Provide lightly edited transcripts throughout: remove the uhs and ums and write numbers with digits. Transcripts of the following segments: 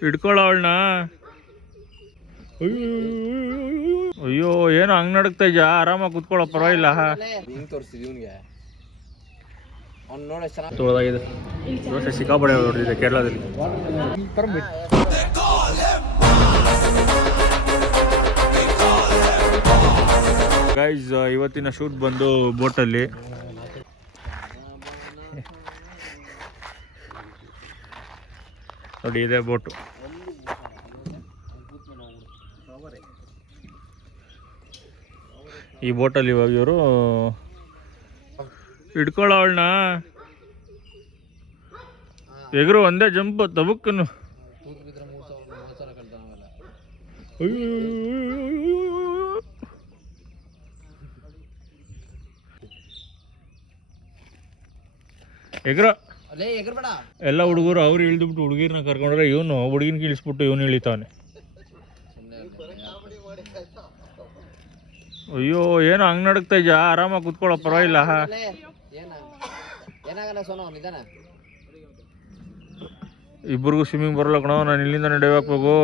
ಹಿಡ್ಕೊಳ್ಳೋ ಅವಳನ್ನ. ಅಯ್ಯೋ ಏನು ಹಂಗ್ ನಡಕ್ತಾ ಇದ್ಯಾ? ಆರಾಮಾಗಿ ಕುತ್ಕೊಳ್ಳೋ, ಪರವಾಗಿಲ್ಲ. ತೊಳೆದಾಗಿದೆ ದೋಸೆ, ಸಿಕ್ಕಾಪಡೆ ಹೊಡೆದಿದೆ ಕೇರಳದಲ್ಲಿ. ಗೈಸ್, ಇವತ್ತಿನ ಶೂಟ್ ಬಂದು ಬೋಟಲ್ಲಿ. ನೋಡಿ, ಇದೆ ಬೋಟು. ಈ ಬೋಟಲ್ಲಿ ಇವಾಗ ಇವರು ಹಿಡ್ಕೊಳ್ಳೋ ಅವಳನ್ನ. ಎಗರು ಒಂದೇ ಜಂಪ್ ತಬುಕ್ಕನು. ಎಗ್ರ ಎಲ್ಲ ಹುಡುಗರು ಅವ್ರು ಇಳಿದ್ಬಿಟ್ಟು ಹುಡುಗಿರ್ನ ಕರ್ಕೊಂಡ್ರೆ ಇವನು ಹುಡುಗಿನ ಇಳಿಸ್ಬಿಟ್ಟು ಇವನು ಇಳಿತಾವನೆ. ಅಯ್ಯೋ ಏನು ಹಂಗ್ ನಡಕ್ತಾ ಇದ್ಯಾ? ಆರಾಮಾಗಿ ಕುತ್ಕೊಳ್ಳೋ, ಪರವಾಗಿಲ್ಲ. ಇಬ್ಬರಿಗೂ ಸ್ವಿಮ್ಮಿಂಗ್ ಬರಲ್ಲ ಕಣೋ. ನಾನು ಇಲ್ಲಿಂದ ನಡೆಯಬೇಕು.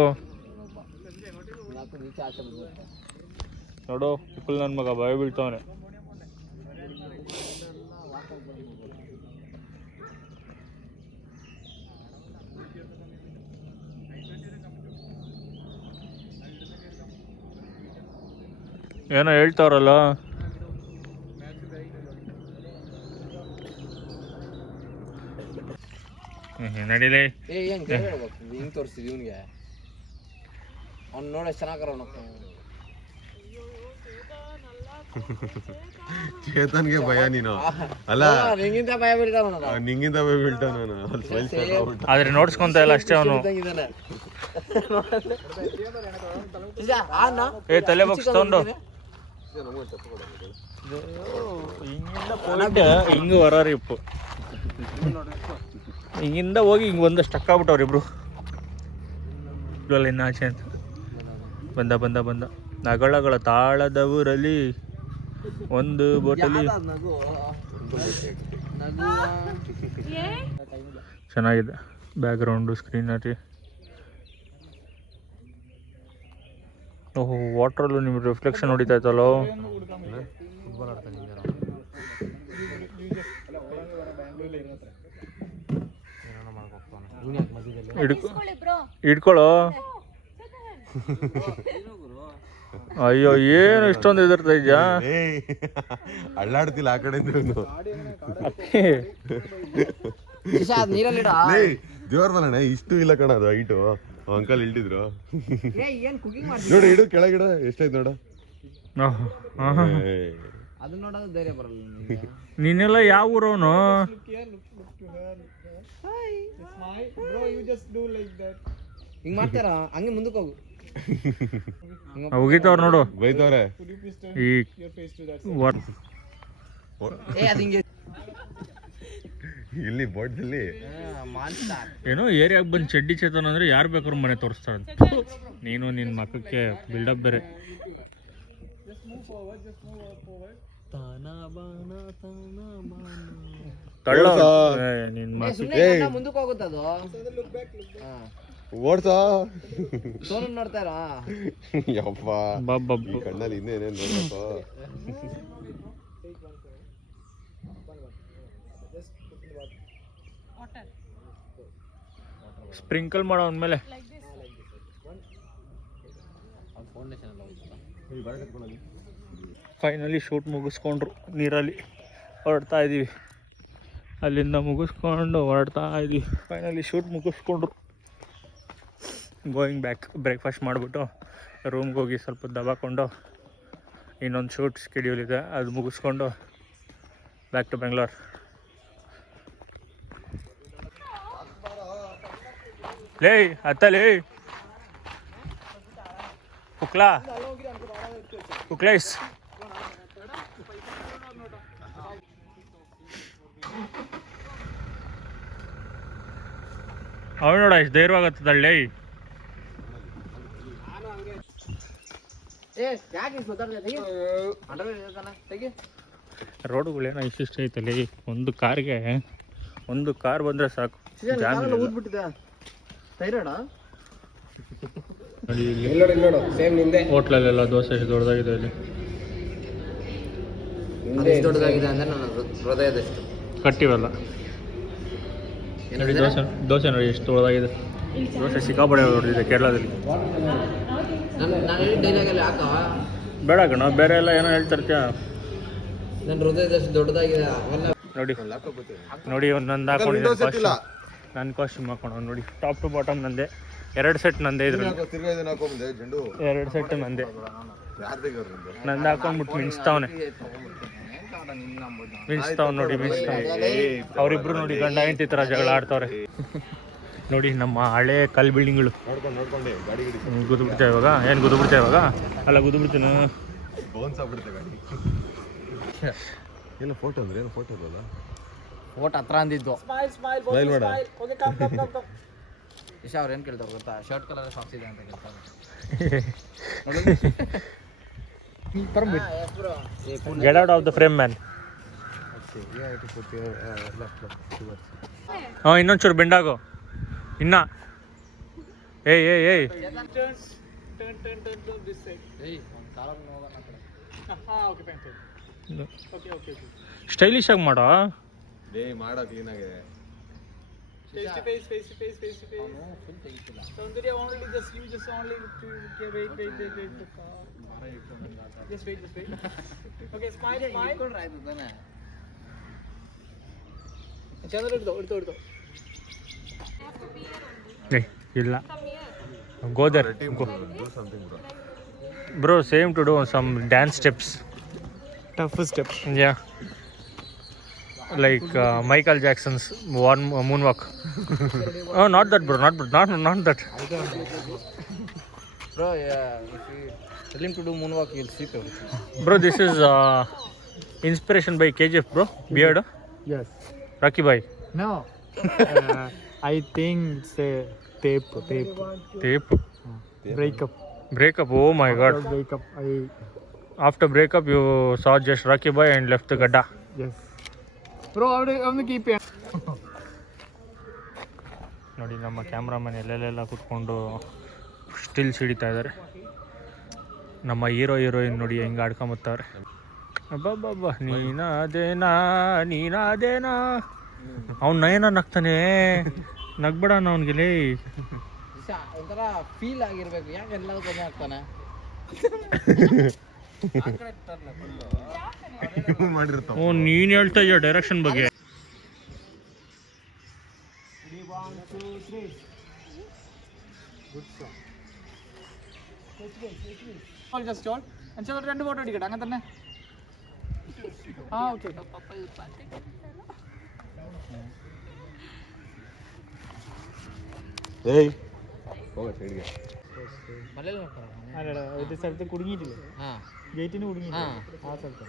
ನೋಡು, ಪಿಪ್ಪಲ್ ನನ್ನ ಮಗ ಭಯ ಬೀಳ್ತಾವನೆ. ಏನೋ ಹೇಳ್ತಾವ್ರಲ್ಲ. ನಡೀಲಿ. ಹಿಂಗ್ ತೋರಿಸ್ತಿದ್ ಇವನ್ಗೆ. ಅವ್ನು ನೋಡ ಚೆನ್ನಾಗಾರ. ಚೇತನ್ಗೆ ಭಯ ನೀನು ಅಲ್ಲ, ನಿಂಗಿಂತ ಭಯ ಬೀಳ್ತಾವ. ಆದ್ರೆ ನೋಡ್ಸ್ಕೊಂತ ಇಲ್ಲ ಅಷ್ಟೇ ಅವನು. ತಲೆ ಬಾಕ್ಸ್ ತಗೊಂಡು ಹಿಂಗ ವರಾರಿ ಇಪ್ಪು ಹಿಂಗಿಂದ ಹೋಗಿ ಹಿಂಗೆ ಬಂದ ಸ್ಟಕ್ ಆಗ್ಬಿಟ್ಟವ್ರು ಇಬ್ರು. ಇನ್ನ ಆಚೆ ಅಂತ ಬಂದ ಬಂದ ಬಂದ ನಗಳಗಳ ತಾಳದ ಊರಲ್ಲಿ ಒಂದು ಬೋಟಲ್ಲಿ. ಚೆನ್ನಾಗಿದೆ ಬ್ಯಾಕ್ಗ್ರೌಂಡು, ಸ್ಕ್ರೀನರಿ. ಓಹೋ, ವಾಟ್ರಲ್ಲೂ ನಿಮ್ಗೆ ರಿಫ್ಲೆಕ್ಷನ್ ಹೊಡಿತಾ ಇತ್ತಲ್ಲೋ. ಇಟ್ಕೊಳ್ಳೋ. ಅಯ್ಯೋ, ಏನು ಇಷ್ಟೊಂದು ಎದುರ್ತಾ ಇದ್ಯಾ? ಅಳ್ಳಾಡ್ತಿಲ್ಲ ಆ ಕಡೆ ದೇವ್ರ ಮನೆ ಇಷ್ಟು ಇಲ್ಲ ಕಣ. ಅದು ಹೈಟು ಅಂಕಲ್ ಇಲ್ಟಿದ್ರು ನೋಡಿ. ಇಡು ಕೆಳಗಿಡ ಎಷ್ಟೈತ್ ನೋಡ. ನೀನೆಲ್ಲ ಯಾವ ಊರವನು? ಹಿಂಗ್ ಮಾಡ್ತಾರ, ಹಂಗೆ ಮುಂದಕ್ಕೆ ಹೋಗು. ಹೋಗಿತ್ತವ್ರು ನೋಡು, ಬೈತವ್ರೆ. ಈ ಇಲ್ಲಿ ಬೋಟ್ದಲ್ಲಿ ಏನೋ ಏರಿಯಾಗ ಬಂದು ಚಡ್ಡಿ ಚೇತನ್ ಅಂದ್ರೆ ಯಾರು ಬೇಕಾದ್ರು ಮನೆ ತೋರಿಸ್ತಾರಂತ. ನೀನು ನಿನ್ನ ಮಕ್ಕಕ್ಕೆ ಬಿಲ್ಡಪ್ ಬೇರೆ. ಮುಂದಕ್ಕೆ ಹೋಗುತ್ತದು. ಓಡ್ಸಾ ಸೋನು ನೋಡ್ತಾರ. ಯಪ್ಪ ಕಣ್ಣಲ್ಲಿ ಇನ್ನೇನೇನು ನೋಡ್ಬೇಕು. ಸ್ಪ್ರಿಂಕಲ್ ಮಾಡೋ ಅಂದಮೇಲೆ ಫೈನಲಿ ಶೂಟ್ ಮುಗಿಸ್ಕೊಂಡ್ರು. ನೀರಲ್ಲಿ ಹೊರಡ್ತಾ ಇದ್ದೀವಿ. ಅಲ್ಲಿಂದ ಮುಗಿಸ್ಕೊಂಡು ಹೊರಡ್ತಾ ಇದ್ದೀವಿ. ಫೈನಲಿ ಶೂಟ್ ಮುಗಿಸ್ಕೊಂಡ್ರು. Going back. ಬ್ರೇಕ್ಫಾಸ್ಟ್ ಮಾಡಿಬಿಟ್ಟು ರೂಮ್ಗೆ ಹೋಗಿ ಸ್ವಲ್ಪ ದಬಾಕೊಂಡು ಇನ್ನೊಂದು ಶೂಟ್ ಸ್ಕೆಡ್ಯೂಲ್ ಇದೆ, ಅದು ಮುಗಿಸ್ಕೊಂಡು ಬ್ಯಾಕ್ ಟು ಬೆಂಗಳೂರು. ಲೇ ಅತ್ತಲೇ ಕುಕ್ಲೇಸ್ ಅವ ನೋಡ ಎಷ್ಟು ಧೈರ್ಯವಾಗತ್ತದಳ್ಳಿ. ರೋಡುಗಳೇನೋ ಇಷ್ಟಿಷ್ಟ ಐತಲ್ಲಿ. ಒಂದು ಕಾರ್ ಬಂದರೆ ಸಾಕು. ನೋಡಿ ಇಲ್ಲಿ ಇಲ್ಲಿ ನೋಡು ಸೇಮ್ ನಿಂದೆ ಹೋಟ್ಲಲ್ಲೆಲ್ಲ ದೋಸೆ ಎಷ್ಟು ದೊಡ್ಡದಾಗಿದೆ ಇಲ್ಲಿ. ಎಷ್ಟು ದೊಡ್ಡದಾಗಿದೆ ಅಂದ್ರೆ ನನ್ನ ಹೃದಯದಷ್ಟು ಕಟ್ಟಿವಲ್ಲ ನೋಡಿ ದೋಸೆ ದೋಸೆ ನೋಡಿ ಎಷ್ಟು ದೊಡ್ಡದಾಗಿದೆ. ದೋಸೆ ಸಿಕ್ಕಾಪಡೆ ಹೊಡೆದಿದೆ ಕೇರಳದಲ್ಲಿ. ನಾನು ಹೇಳಿ ಡೈಲಾಗಲ್ಲಿ ಹಾಕ ಬೇಡ ಕಣ, ಬೇರೆ ಎಲ್ಲ ಏನೋ ಹೇಳ್ತಿರ್ತೀಯ. ನನ್ನ ಹೃದಯದಷ್ಟು ದೊಡ್ಡದಾಗಿದೆ ಅವೆಲ್ಲ ನೋಡಿ ನೋಡಿ ಒಂದೊಂದು ಹಾಕೊಂಡಿದ್ದೆ ಕಾಸ್ಟ್ಯೂಮ್. ನನ್ನ ಕಾಸ್ಟ್ಯೂಮ್ ಹಾಕೊಂಡು ನೋಡಿ ಟಾಪ್ ಟು ಬಾಟಮ್ ನಂದೆ. 2 ಸೆಟ್ ನಂದೆ ಇದ್ರಲ್ಲಿ. 2 ಸೆಟ್ ನಂದೆ. ನಂದು ಹಾಕೊಂಡ್ಬಿಟ್ಟು ಮಿಂಚ್ತಾವನೆ ನೋಡಿ ಮಿಂಚ್ತಾವನೆ. ಅವರಿಬ್ರು ನೋಡಿ ಗಂಡ ಹೆಂಡತಿ ಥರ ಜಗಳ ಆಡ್ತವ್ರೆ ನೋಡಿ. ನಮ್ಮ ಹಳೆ ಕಲ್ ಬಿಲ್ಡಿಂಗ್ಗಳು ಗುದ್ಬಿಡ್ತಾ ಇವಾಗ. ಏನು ಗುದ್ಬಿಡ್ತಾ ಇವಾಗ? ಅಲ್ಲ ಗುದ್ಬಿಡ್ತೀನ. ಏನು ಫೋಟೋ ಅಂದ್ರೆ ಏನು ಫೋಟೋ ಇರಲ್ಲ. ಓಟ್ ಹತ್ರ ಅಂದಿದ್ದು ಸ್ಮೈಲ್ ಮಾಡ. ಇಶಾ ಅವ್ರು ಏನು ಕೇಳ್ತಾರೆ ಗೊತ್ತಾ? ಶರ್ಟ್ ಕಲರ್ ಸಾಕ್ಸ್ ಇದೆ ಅಂತ ಕೇಳ್ತಾರೆ. Get out of the frame man. ಹಾಂ ಇನ್ನೊಂಚೂರು ಬೆಂಡಾಗೋ ಇನ್ನ. ಏಯ್ ಏಯ್ ಏಯ್ ಸ್ಟೈಲಿಶ್ ಆಗಿ ಮಾಡೋ. ಮಾಡೋ ಕ್ಲೀನ್ ಆಗಿ. ಇಲ್ಲ go there bro same to do some dance steps. Tough step. Yeah, like Michael Jackson's one moonwalk. Oh, not that, bro. Not that. Bro, yeah, if you tell him to do moonwalk, you'll see it. Bro, this is inspiration by KGF, bro. Beard. Yes. Rocky Bhai. No. I think it's a tape. Tape. Breakup. Oh my God. After breakup, After breakup, you saw just Rocky Bhai and left the gadda. yes. Bro, I'm the keep it. ನೋಡಿ ನಮ್ಮ cameraman ಎಲ್ಲೆಲ್ಲ ಕೂತ್ಕೊಂಡು stills ಹಿಡಿತಾ ಇದ್ದಾರೆ. ನಮ್ಮ heroine ನೋಡಿ ಹೆಂಗೆ ಆಡ್ಕೊಂಬತ್ತವ್ರೆ. ಅಬ್ಬಬ್ಬಬ್ಬ ನೀನಾದೇನಾ ಅವ್ನು ನಯನ ನಗ್ತಾನೆ. ನಗ್ಬೇಡ ಅವನಿಗೆ ಲೇ. ಒಂಥರ ಫೀಲ್ ಆಗಿರ್ಬೇಕು. ಯಾಕೆ ಎಲ್ಲದಕ್ಕೂ ಆಗ್ತಾನೆ ಮಾಡಿರ್ತಾವ. ಓ ನೀನು ಹೇಳ್ತಾ ಇದೆಯಾ ಡೈರೆಕ್ಷನ್ ಬಗ್ಗೆ? രണ്ട് ഫോട്ടോ അടിക്കട്ടെ അങ്ങനെ തന്നെ. ആ ഓക്കെ. ಏಯ್ ಹೋಗ ಸೈಡ್ಗೆ. ಮನೇಲಿ ನೋಡ್ತಾರ. അല്ലടാ ഒരു സ്ഥലത്ത് കുടുങ്ങിയിട്ടില്ലേ? ಹಾಂ ഗേറ്റിന് കുടുങ്ങി ಹಾಂ ആ സ്ഥലത്ത്.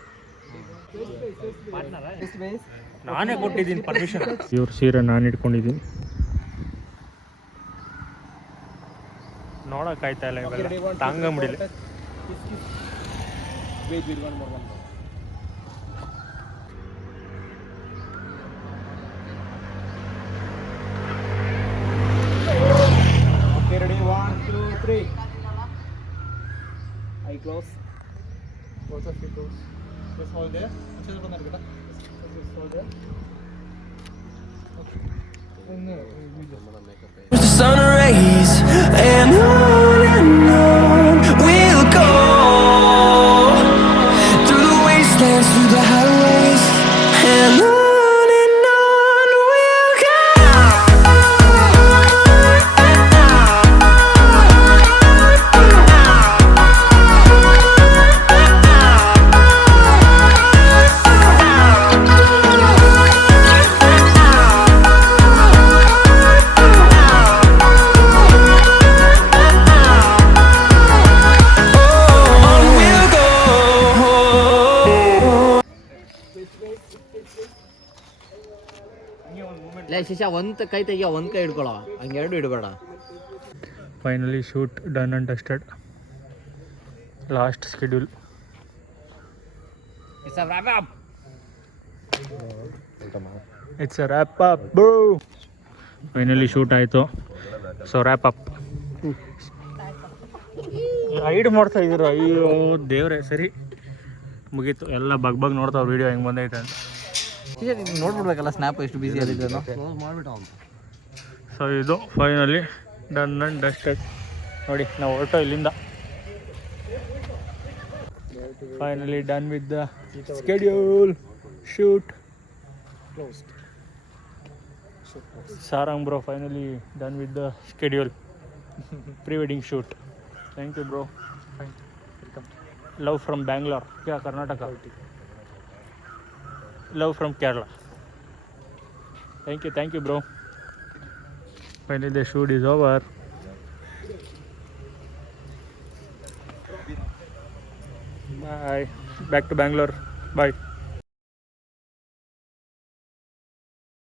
ನಾನೇ ಕೊಟ್ಟಿದ್ದೀನಿ ಪರ್ಮಿಷನ್. ಇವ್ರ ಸೀರೆ ನಾನು ಇಟ್ಕೊಂಡಿದ್ದೀನಿ. ನೋಡೋಕ್ಕಾಯ್ತಾ ಇಲ್ಲ ಇವೆಲ್ಲ ತಾಂಗ ಮುಡಿಲಿ. Okay, ready? 1, 2, 3. I close. Both of you close. Just hold there. Just hold there. Okay. The sun rays and on we'll go through the wastelands, through the highways, and on we'll go. ಲೇ ಶಿಶಾ ಒಂದ್ ಕೈ ತೆಗಿಯೋ, ಒಂದ್ ಕೈ ಹಿಡ್ಕೊಳ್ಳೋ, ಹಂಗೆ ಎರಡು ಇಡಬೇಡ. Finally shoot done and dusted. Last schedule. It's a wrap up. It's a wrap up bro. Finally shoot ಆಯಿತು. So wrap up. ಹೈಡ್ ಮಾಡ್ತಾ ಇದ್ದೀರ, ಅಯ್ಯೋ ದೇವ್ರೆ. ಸರಿ ಮುಗೀತು, ಎಲ್ಲ ಬಗ್ ನೋಡ್ತಾವ ವಿಡಿಯೋ ಹೆಂಗೆ ಬಂದೈತೆ ಅಂತ. ನೋಡ್ಬಿಡ್ಬೇಕಲ್ಲ ಸ್ನ್ಯಾಪ್ ಎಷ್ಟು ಬಿಸಿ ಆಗಿದ್ದಾನೋ. ಸೊ ಇದು ಫೈನಲಿ ಡನ್ ಆ್ಯಂಡ್ ಡಸ್ಟೆಡ್. ನೋಡಿ ನಾವು ಹೊರಟೋ ಇಲ್ಲಿಂದ. Finally done with the schedule shoot. Sarang bro finally done with the schedule pre wedding shoot. Thank you bro. Love from Bangalore, ಯಾ Karnataka. Love from Kerala. Thank you bro. Finally the shoot is over. Bye. Back to Bangalore. Bye.